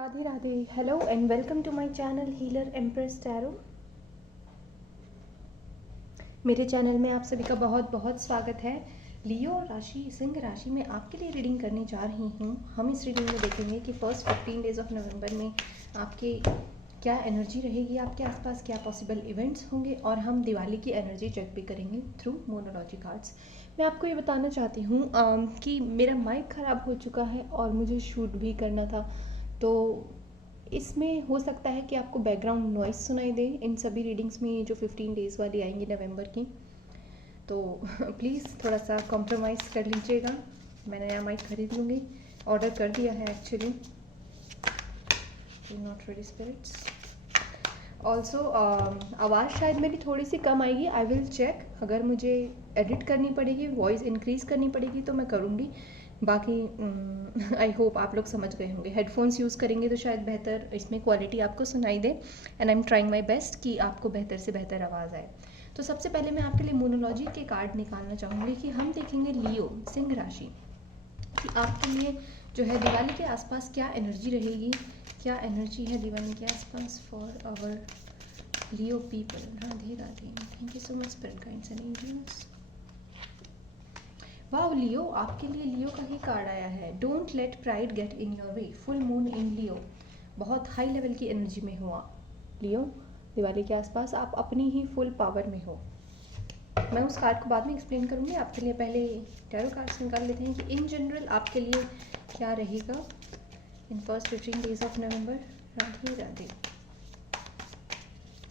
Radhe Radhe. Hello and welcome to my channel healer empress tarot. मेरे channel में आप सभी का बहुत बहुत स्वागत है। लियो राशि सिंह राशि में आपके लिए रीडिंग करने जा रही हूँ। हम इस रीडिंग में देखेंगे कि फर्स्ट 15 डेज ऑफ नवंबर में आपके क्या एनर्जी रहेगी, आपके आसपास क्या पॉसिबल इवेंट्स होंगे, और हम दिवाली की एनर्जी चेक भी करेंगे थ्रू मोनोलॉजी कार्ड्स। मैं आपको ये बताना चाहती हूँ कि मेरा माइक ख़राब हो चुका है और मुझे शूट भी करना था, तो इसमें हो सकता है कि आपको बैकग्राउंड नॉइज़ सुनाई दे इन सभी रीडिंग्स में जो 15 डेज़ वाली आएंगी नवंबर की। तो प्लीज़ थोड़ा सा कॉम्प्रोमाइज़ कर लीजिएगा। मैं नया माइक खरीद लूँगी, ऑर्डर कर दिया है actually. Not ready spirits. Also आवाज़ शायद मेरी थोड़ी सी कम आएगी। आई विल चेक, अगर मुझे एडिट करनी पड़ेगी, वॉइस इंक्रीज़ करनी पड़ेगी तो मैं करूँगी। बाकी आई होप आप लोग समझ गए होंगे। हेडफोन्स यूज़ करेंगे तो शायद बेहतर इसमें क्वालिटी आपको सुनाई दे, and I am trying my best कि आपको बेहतर से बेहतर आवाज़ आए। तो सबसे पहले मैं आपके लिए मोनोलॉजी के कार्ड निकालना चाहूँगी कि हम देखेंगे लियो सिंह राशि कि आपके लिए जो है दिवाली के आसपास क्या एनर्जी रहेगी, क्या एनर्जी है दिवाली के आसपास for our Leo people. Radhe Radhe. Thank you so much spirit guides and angels. Wow Leo, आपके लिए लियो का ही कार्ड आया है। Don't let pride get in your way. Full moon in Leo. बहुत हाई लेवल की एनर्जी में हो आप लियो। दिवाली के आसपास आप अपनी ही फुल पावर में हो। मैं उस कार्ड को बाद में एक्सप्लेन करूँगी। आपके लिए पहले टैरो कार्ड्स निकाल लेते हैं कि इन जनरल आपके लिए क्या रहेगा in first 15 days of November. Radhe Radhe.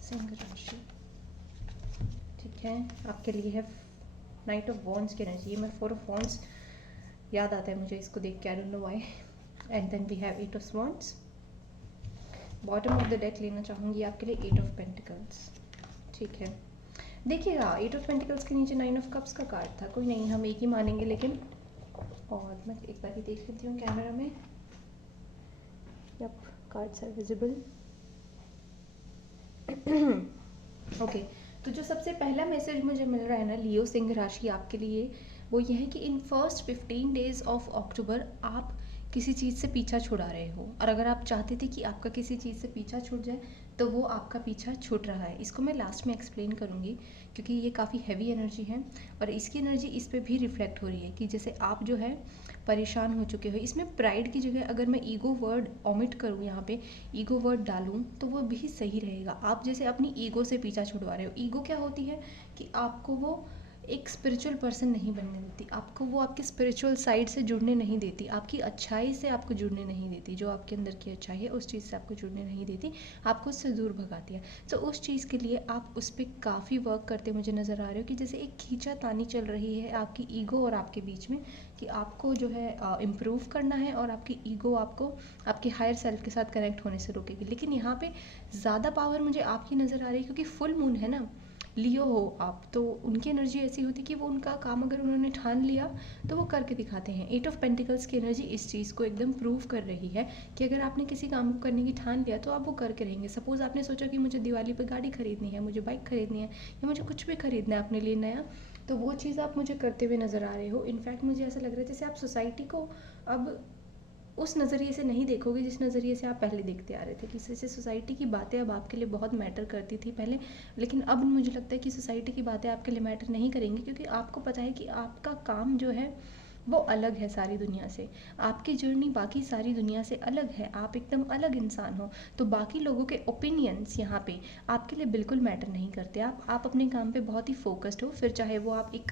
Singh राशि, ठीक है, आपके लिए है नाइट ऑफ वॉन्ड्स की एनर्जी। मैं 4 ऑफ वॉन्ड्स याद आता है मुझे इसको देख के, I don't know why. And then we have 8 of wands. Bottom of the deck लेना चाहूँगी आपके लिए 8 ऑफ पेंटिकल्स। ठीक है, देखिएगा 8 ऑफ पेंटिकल्स के नीचे 9 ऑफ कप्स का कार्ड था। कोई नहीं, हम एक ही मानेंगे लेकिन। और मैं एक बार ही देख लेती हूँ कैमरा में। Yep, cards are visible. Okay, तो जो सबसे पहला मैसेज मुझे मिल रहा है ना लियो सिंह राशि आपके लिए, वो ये है कि in first 15 days of October आप किसी चीज़ से पीछा छुड़ा रहे हो, और अगर आप चाहते थे कि आपका किसी चीज़ से पीछा छूट जाए तो वो आपका पीछा छूट रहा है। इसको मैं लास्ट में एक्सप्लेन करूँगी क्योंकि ये काफ़ी हैवी एनर्जी है, और इसकी एनर्जी इस पर भी रिफ्लेक्ट हो रही है कि जैसे आप जो है परेशान हो चुके हो। इसमें प्राइड की जगह अगर मैं ईगो वर्ड ओमिट करूँ, यहाँ पे ईगो वर्ड डालूँ तो वो भी सही रहेगा। आप जैसे अपनी ईगो से पीछा छुड़वा रहे हो। ईगो क्या होती है कि आपको वो एक स्पिरिचुअल पर्सन नहीं बनने देती, आपको वो आपके स्पिरिचुअल साइड से जुड़ने नहीं देती, आपकी अच्छाई से आपको जुड़ने नहीं देती। जो आपके अंदर की अच्छाई है उस चीज़ से आपको जुड़ने नहीं देती, आपको उससे दूर भगाती है। तो उस चीज़ के लिए आप उस पर काफ़ी वर्क करते मुझे नज़र आ रहे हो कि जैसे एक खींचातानी चल रही है आपकी ईगो और आपके बीच में, कि आपको जो है इम्प्रूव करना है, और आपकी ईगो आपको आपके हायर सेल्फ के साथ कनेक्ट होने से रोकेगी। लेकिन यहाँ पे ज़्यादा पावर मुझे आपकी नज़र आ रही है क्योंकि फुल मून है ना, लियो हो आप, तो उनकी एनर्जी ऐसी होती है कि वो उनका काम अगर उन्होंने ठान लिया तो वो करके दिखाते हैं। 8 ऑफ पेंटिकल्स की एनर्जी इस चीज़ को एकदम प्रूव कर रही है कि अगर आपने किसी काम को करने की ठान लिया तो आप वो करके रहेंगे। सपोज़ आपने सोचा कि मुझे दिवाली पर गाड़ी खरीदनी है, मुझे बाइक खरीदनी है, या मुझे कुछ भी खरीदना है अपने लिए नया, तो वो चीज़ आप मुझे करते हुए नज़र आ रहे हो। इनफैक्ट मुझे ऐसा लग रहा है जैसे आप सोसाइटी को अब उस नज़रिए से नहीं देखोगे जिस नज़रिए से आप पहले देखते आ रहे थे, कि जैसे सोसाइटी की बातें अब आपके लिए बहुत मैटर करती थी पहले, लेकिन अब मुझे लगता है कि सोसाइटी की बातें आपके लिए मैटर नहीं करेंगी, क्योंकि आपको पता है कि आपका काम जो है वो अलग है सारी दुनिया से। आपकी जर्नी बाकी सारी दुनिया से अलग है, आप एकदम अलग इंसान हो। तो बाकी लोगों के ओपिनियंस यहाँ पे आपके लिए बिल्कुल मैटर नहीं करते। आप अपने काम पे बहुत ही फोकस्ड हो, फिर चाहे वो आप एक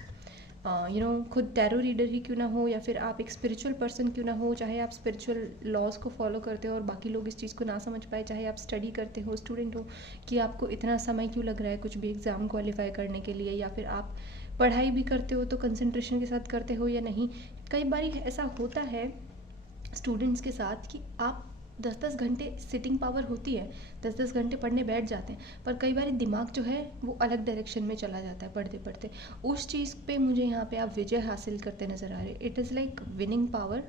खुद टैरो रीडर ही क्यों ना हो, या फिर आप एक स्पिरिचुअल पर्सन क्यों ना हो, चाहे आप स्पिरिचुअल लॉज को फॉलो करते हो और बाकी लोग इस चीज़ को ना समझ पाए, चाहे आप स्टडी करते हो, स्टूडेंट हो, कि आपको इतना समय क्यों लग रहा है कुछ भी एग्ज़ाम क्वालिफाई करने के लिए, या फिर आप पढ़ाई भी करते हो तो कंसंट्रेशन के साथ करते हो या नहीं। कई बार ऐसा होता है स्टूडेंट्स के साथ कि आप 10-10 घंटे सिटिंग पावर होती है, 10-10 घंटे पढ़ने बैठ जाते हैं, पर कई बार दिमाग जो है वो अलग डायरेक्शन में चला जाता है पढ़ते पढ़ते। उस चीज़ पे मुझे यहाँ पे आप विजय हासिल करते नज़र आ रहे हैं। It is like winning power,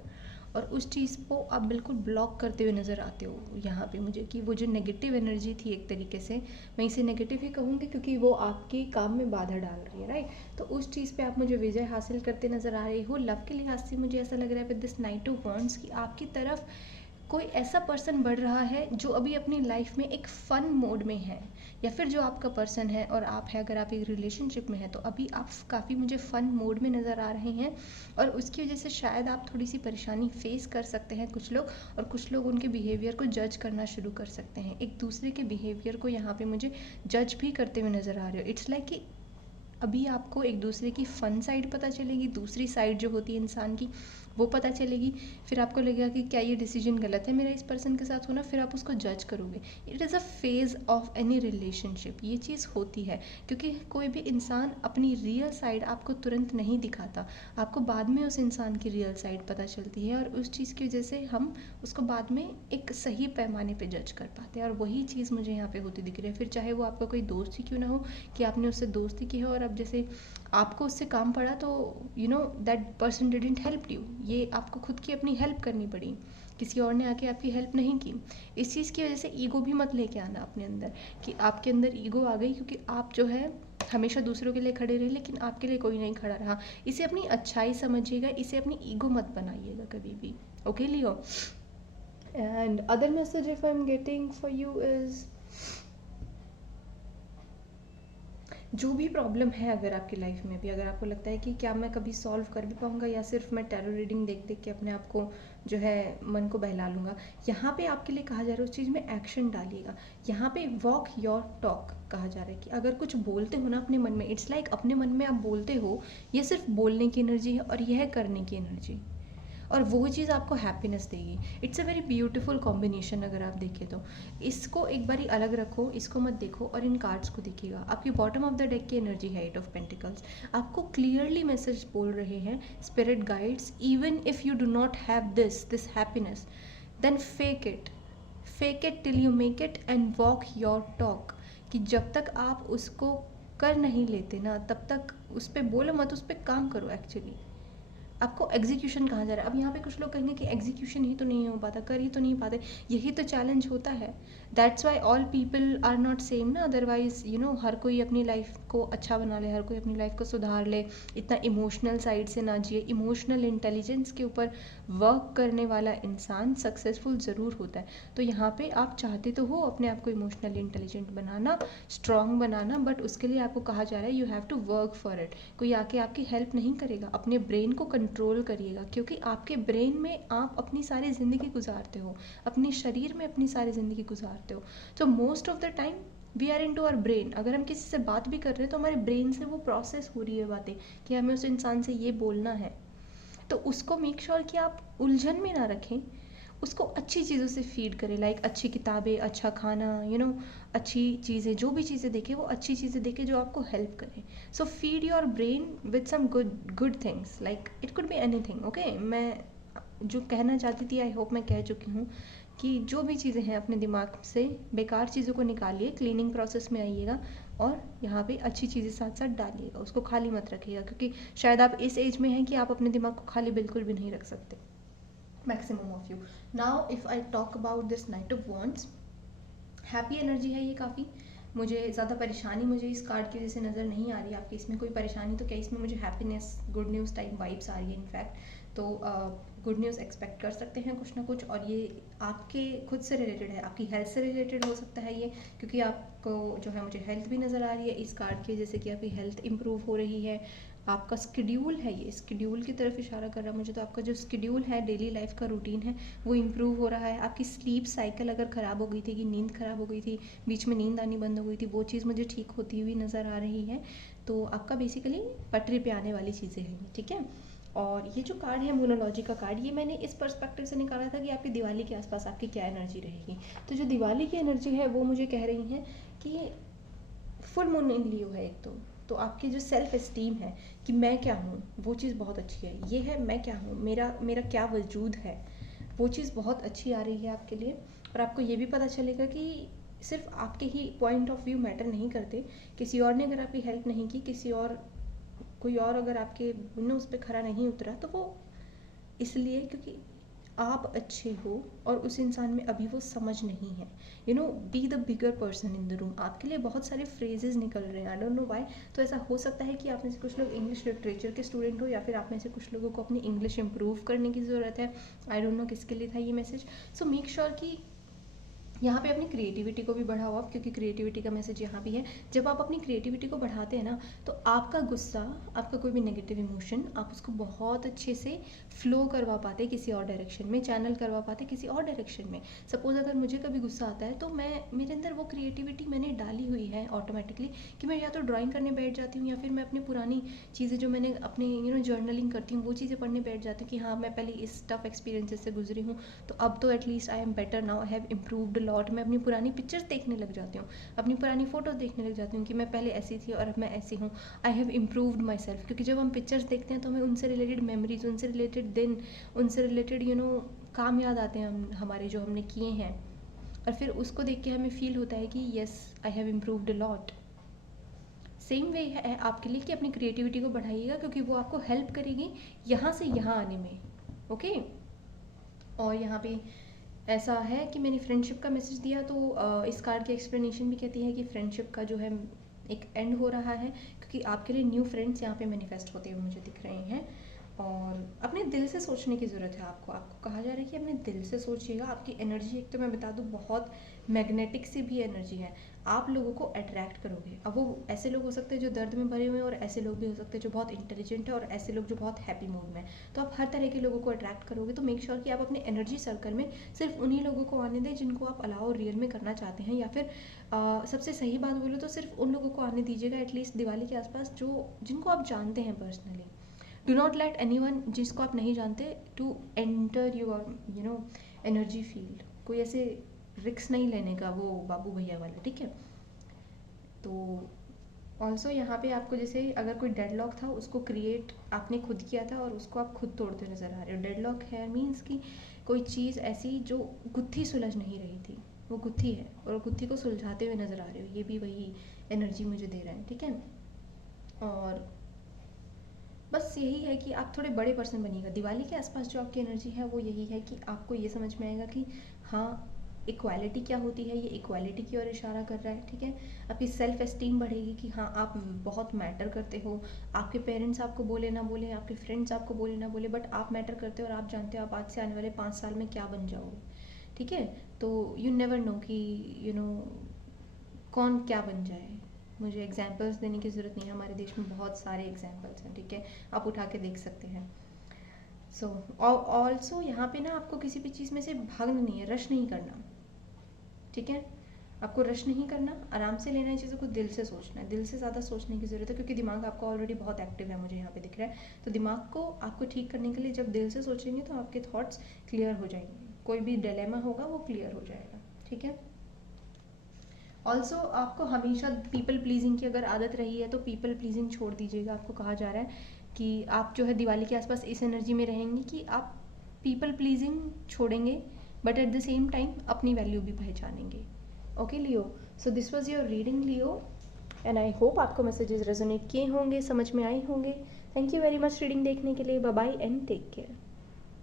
और उस चीज़ को आप बिल्कुल ब्लॉक करते हुए नज़र आते हो यहाँ पे मुझे, कि वो जो नेगेटिव एनर्जी थी एक तरीके से, मैं इसे नेगेटिव ही कहूँगी क्योंकि वो आपके काम में बाधा डाल रही है, राइट। तो उस चीज़ पे आप मुझे विजय हासिल करते नज़र आ रहे हो। लव के लिहाज से मुझे ऐसा लग रहा है with this night of wands कि आपकी तरफ कोई ऐसा पर्सन बढ़ रहा है जो अभी अपनी लाइफ में एक फ़न मोड में है, या फिर जो आपका पर्सन है और आप है, अगर आप एक रिलेशनशिप में है तो अभी आप काफ़ी मुझे फ़न मोड में नज़र आ रहे हैं, और उसकी वजह से शायद आप थोड़ी सी परेशानी फेस कर सकते हैं कुछ लोग, और कुछ लोग उनके बिहेवियर को जज करना शुरू कर सकते हैं, एक दूसरे के बिहेवियर को यहाँ पे मुझे जज भी करते हुए नज़र आ रहे हो। इट्स लाइक कि अभी आपको एक दूसरे की फ़न साइड पता चलेगी, दूसरी साइड जो होती है इंसान की वो पता चलेगी, फिर आपको लगेगा कि क्या ये डिसीजन गलत है मेरा इस पर्सन के साथ होना, फिर आप उसको जज करोगे। It is a phase of any relationship, ये चीज़ होती है, क्योंकि कोई भी इंसान अपनी रियल साइड आपको तुरंत नहीं दिखाता, आपको बाद में उस इंसान की रियल साइड पता चलती है, और उस चीज़ की वजह से हम उसको बाद में एक सही पैमाने पे जज कर पाते हैं, और वही चीज़ मुझे यहाँ पे होती दिख रही है। फिर चाहे वो आपका कोई दोस्त ही क्यों ना हो, कि आपने उससे दोस्ती की हो और अब जैसे आपको उससे काम पड़ा तो you know that person didn't help you, ये आपको खुद की अपनी हेल्प करनी पड़ी, किसी और ने आके आपकी हेल्प नहीं की। इस चीज़ की वजह से ईगो भी मत लेके आना अपने अंदर, कि आपके अंदर ईगो आ गई क्योंकि आप जो है हमेशा दूसरों के लिए खड़े रहे लेकिन आपके लिए कोई नहीं खड़ा रहा। इसे अपनी अच्छाई समझिएगा, इसे अपनी ईगो मत बनाइएगा कभी भी। Okay Leo, and other message if I am getting for you is, जो भी प्रॉब्लम है अगर आपकी लाइफ में भी, अगर आपको लगता है कि क्या मैं कभी सॉल्व कर भी पाऊँगा या सिर्फ मैं टैरो रीडिंग देख देख के अपने आप को जो है मन को बहला लूँगा, यहाँ पे आपके लिए कहा जा रहा है उस चीज़ में एक्शन डालिएगा। यहाँ पे वॉक योर टॉक कहा जा रहा है कि अगर कुछ बोलते हो ना अपने मन में, इट्स लाइक अपने मन में आप बोलते हो, ये सिर्फ बोलने की एनर्जी है और यह है करने की एनर्जी, और वो चीज़ आपको हैप्पीनेस देगी। It's a very beautiful combination अगर आप देखें तो। इसको एक बारी अलग रखो, इसको मत देखो और इन कार्ड्स को देखिएगा। आपकी बॉटम ऑफ द डेक की एनर्जी है 8 ऑफ पेंटिकल्स, आपको क्लियरली मैसेज बोल रहे हैं spirit guides, even if you do not have this happiness, then fake it till you make it and walk your talk, कि जब तक आप उसको कर नहीं लेते ना तब तक उस पर बोलो मत, उस पर काम करो। एक्चुअली आपको एग्जीक्यूशन कहा जा रहा है। अब यहाँ पे कुछ लोग कहेंगे कि एग्जीक्यूशन ही तो नहीं हो पाता, कर ही तो नहीं पाते, यही तो चैलेंज होता है। That's why all people are not same ना, अदरवाइज यू नो हर कोई अपनी लाइफ को अच्छा बना ले, हर कोई अपनी लाइफ को सुधार ले, इतना इमोशनल साइड से ना जिए। इमोशनल इंटेलिजेंस के ऊपर वर्क करने वाला इंसान सक्सेसफुल ज़रूर होता है। तो यहाँ पे आप चाहते तो हो अपने आप को इमोशनली इंटेलिजेंट बनाना, स्ट्रॉन्ग बनाना, बट उसके लिए आपको कहा जा रहा है you have to work for it. कोई आके आपकी हेल्प नहीं करेगा, अपने ब्रेन को कंट्रोल करिएगा, क्योंकि आपके ब्रेन में आप अपनी सारी ज़िंदगी गुजारते हो, अपने शरीर में अपनी सारी ज़िंदगी गुजारते हो। तो most of the time we are into our brain. अगर हम किसी से बात भी कर रहे हैं तो हमारे ब्रेन से वो प्रोसेस हो रही है बातें कि हमें उस इंसान से ये बोलना है। तो उसको मेक श्योर कि आप उलझन में ना रखें, उसको अच्छी चीज़ों से फीड करें, लाइक अच्छी किताबें, अच्छा खाना, यू नो अच्छी चीज़ें, जो भी चीज़ें देखें वो अच्छी चीज़ें देखें जो आपको हेल्प करें। So feed your brain with some good things, like it could be anything. Okay, मैं जो कहना चाहती थी आई होप मैं कह चुकी हूँ, कि जो भी चीज़ें हैं अपने दिमाग से बेकार चीज़ों को निकालिए, क्लीनिंग प्रोसेस में आइएगा और यहाँ पे अच्छी चीज़ें साथ साथ डालिएगा, उसको खाली मत रखिएगा, क्योंकि शायद आप इस एज में हैं कि आप अपने दिमाग को खाली बिल्कुल भी नहीं रख सकते, maximum of you. Now if I talk about this night of wands, happy energy है ये काफ़ी। मुझे ज़्यादा परेशानी मुझे इस कार्ड की वजह से नज़र नहीं आ रही। आपकी इसमें कोई परेशानी तो क्या, इसमें मुझे happiness, good news type vibes आ रही है इनफैक्ट। तो गुड न्यूज़ एक्सपेक्ट कर सकते हैं कुछ ना कुछ, और ये आपके खुद से रिलेटेड है, आपकी हेल्थ से रिलेटेड हो सकता है ये, क्योंकि आपको जो है मुझे हेल्थ भी नज़र आ रही है इस कार्ड की वजह से, कि आपकी हेल्थ इंप्रूव हो रही है। आपका स्केड्यूल है, ये स्केड्यूल की तरफ इशारा कर रहा है मुझे, तो आपका जो स्केड्यूल है, डेली लाइफ का रूटीन है, वो इम्प्रूव हो रहा है। आपकी स्लीप साइकिल अगर ख़राब हो गई थी, कि नींद ख़राब हो गई थी, बीच में नींद आनी बंद हो गई थी, वो चीज़ मुझे ठीक होती हुई नज़र आ रही है। तो आपका बेसिकली पटरी पे आने वाली चीज़ें हैं, ठीक है। और ये जो कार्ड है मोनोलॉजी का कार्ड, ये मैंने इस पर्सपेक्टिव से निकाला था कि आपकी दिवाली के आसपास आपकी क्या एनर्जी रहेगी। तो जो दिवाली की एनर्जी है वो मुझे कह रही है कि फुल मून इन लियो है एक तो आपकी जो सेल्फ एस्टीम है कि मैं क्या हूँ, वो चीज़ बहुत अच्छी है। ये है मैं क्या हूँ, मेरा मेरा क्या वजूद है, वो चीज़ बहुत अच्छी आ रही है आपके लिए। और आपको ये भी पता चलेगा कि सिर्फ आपके ही पॉइंट ऑफ व्यू मैटर नहीं करते, किसी और ने अगर आपकी हेल्प नहीं की, किसी और कोई और अगर आपके उस पर खरा नहीं उतरा, तो वो इसलिए क्योंकि आप अच्छे हो और उस इंसान में अभी वो समझ नहीं है। Be the bigger person in the room. आपके लिए बहुत सारे फ्रेजेस निकल रहे हैं, आई डोंट नो व्हाई। तो ऐसा हो सकता है कि आप में से कुछ लोग इंग्लिश लिटरेचर के स्टूडेंट हो, या फिर आप में से कुछ लोगों को अपनी इंग्लिश इंप्रूव करने की ज़रूरत है। आई डोंट नो किसके लिए था ये मैसेज। सो मेक श्योर कि यहाँ पे अपनी क्रिएटिविटी को भी बढ़ाओ आप, क्योंकि क्रिएटिविटी का मैसेज यहाँ भी है। जब आप अपनी क्रिएटिविटी को बढ़ाते हैं ना, तो आपका गुस्सा, आपका कोई भी नेगेटिव इमोशन, आप उसको बहुत अच्छे से फ्लो करवा पाते किसी और डायरेक्शन में, चैनल करवा पाते किसी और डायरेक्शन में। सपोज अगर मुझे कभी गुस्सा आता है तो मेरे अंदर वो क्रिएटिविटी मैंने डाली हुई है ऑटोमेटिकली, कि मैं या तो ड्राइंग करने बैठ जाती हूँ, या फिर मैं अपनी पुरानी चीज़ें जो मैंने अपने जर्नलिंग करती हूँ वो चीज़ें पढ़ने बैठ जाती हूँ, कि हाँ मैं पहले इस टफ एक्सपीरियंसेस से गुजरी हूँ, तो अब तो at least I am better now, I have improved lot. मैं अपनी पुरानी पिक्चर्स देखने लग जाती हूँ, अपनी पुरानी फ़ोटोज़ देखने लग जाती हूँ कि मैं पहले ऐसी थी और अब मैं ऐसी हूँ। I have improved my self, क्योंकि जब हम पिक्चर्स देखते हैं तो हमें उनसे रिलेटेड मेमोरीज, उनसे रिलेटेड दिन, उनसे रिलेटेड काम याद आते हैं हमारे जो हमने किए हैं, और फिर उसको देख के हमें फील होता है कि yes I have improved lot. Same way है आपके लिए कि अपनी क्रिएटिविटी को बढ़ाइएगा, क्योंकि वो आपको हेल्प करेगी यहाँ से यहाँ आने में। ओके। और यहाँ पे ऐसा है कि मैंने फ्रेंडशिप का मैसेज दिया, तो इस कार्ड की एक्सप्लेनेशन भी कहती है कि फ्रेंडशिप का जो है एक एंड हो रहा है, क्योंकि आपके लिए न्यू फ्रेंड्स यहाँ पे मैनिफेस्ट होते हुए मुझे दिख रहे हैं। और अपने दिल से सोचने की ज़रूरत है आपको कहा जा रहा है कि अपने दिल से सोचिएगा। आपकी एनर्जी, एक तो मैं बता दूँ, बहुत मैग्नेटिक सी भी एनर्जी है। आप लोगों को अट्रैक्ट करोगे। अब वो ऐसे लोग हो सकते हैं जो दर्द में भरे हुए हैं, और ऐसे लोग भी हो सकते हैं जो बहुत इंटेलिजेंट है, और ऐसे लोग जो बहुत हैप्पी मूड में। तो आप हर तरह के लोगों को अट्रैक्ट करोगे। तो मेक श्योर कि आप अपने एनर्जी सर्कल में सिर्फ उन्हीं लोगों को आने दें जिनको आप अलाउ रियल में करना चाहते हैं, या फिर सबसे सही बात बोलो तो सिर्फ उन लोगों को आने दीजिएगा एटलीस्ट दिवाली के आसपास जिनको आप जानते हैं personally. Do not let anyone जिसको आप नहीं जानते to enter your energy field. कोई ऐसे रिक्स नहीं लेने का, वो बाबू भैया वाला, ठीक है। तो ऑल्सो यहाँ पे आपको जैसे अगर कोई डेडलॉक था उसको क्रिएट आपने खुद किया था, और उसको आप खुद तोड़ते नज़र आ रहे हो। डेडलॉक है मीन्स कि कोई चीज़ ऐसी जो गुत्थी सुलझ नहीं रही थी, वो गुत्थी है और गुत्थी को सुलझाते हुए नज़र आ रहे हो। ये भी वही एनर्जी मुझे दे रहा है, ठीक है। और बस यही है कि आप थोड़े बड़े पर्सन बनिएगा। दिवाली के आसपास जो आपकी एनर्जी है वो यही है कि आपको ये समझ में आएगा कि हाँ, इक्वालिटी क्या होती है, ये इक्वालिटी की ओर इशारा कर रहा है, ठीक है। आपकी सेल्फ एस्टीम बढ़ेगी कि हाँ आप बहुत मैटर करते हो। आपके पेरेंट्स आपको बोले ना बोले, आपके फ्रेंड्स आपको बोले ना बोले, बट आप मैटर करते हो, और आप जानते हो आप आज से आने वाले 5 साल में क्या बन जाओगे, ठीक है। तो यू नेवर नो कि कौन क्या बन जाए। मुझे एग्जाम्पल्स देने की ज़रूरत नहीं है, हमारे देश में बहुत सारे एग्जाम्पल्स हैं, ठीक है, आप उठा के देख सकते हैं। सो ऑल्सो यहाँ पे ना आपको किसी भी चीज़ में से भागना नहीं है, रश नहीं करना, ठीक है। आपको रश नहीं करना, आराम से लेना है चीज़ों को, दिल से सोचना है। दिल से ज़्यादा सोचने की ज़रूरत है, क्योंकि दिमाग आपका ऑलरेडी बहुत एक्टिव है, मुझे यहाँ पे दिख रहा है। तो दिमाग को आपको ठीक करने के लिए जब दिल से सोचेंगे तो आपके थॉट्स क्लियर हो जाएंगे, कोई भी डिलेमा होगा वो क्लियर हो जाएगा, ठीक है। ऑल्सो आपको हमेशा पीपल प्लीजिंग की अगर आदत रही है तो पीपल प्लीजिंग छोड़ दीजिएगा। आपको कहा जा रहा है कि आप जो है दिवाली के आसपास इस एनर्जी में रहेंगे कि आप पीपल प्लीजिंग छोड़ेंगे, but at the same time अपनी वैल्यू भी पहचानेंगे। Okay Leo, so this was your reading Leo, and I hope आपको मैसेजेस रेजोनेट किए होंगे, समझ में आए होंगे। Thank you very much reading देखने के लिए। Bye bye and take care.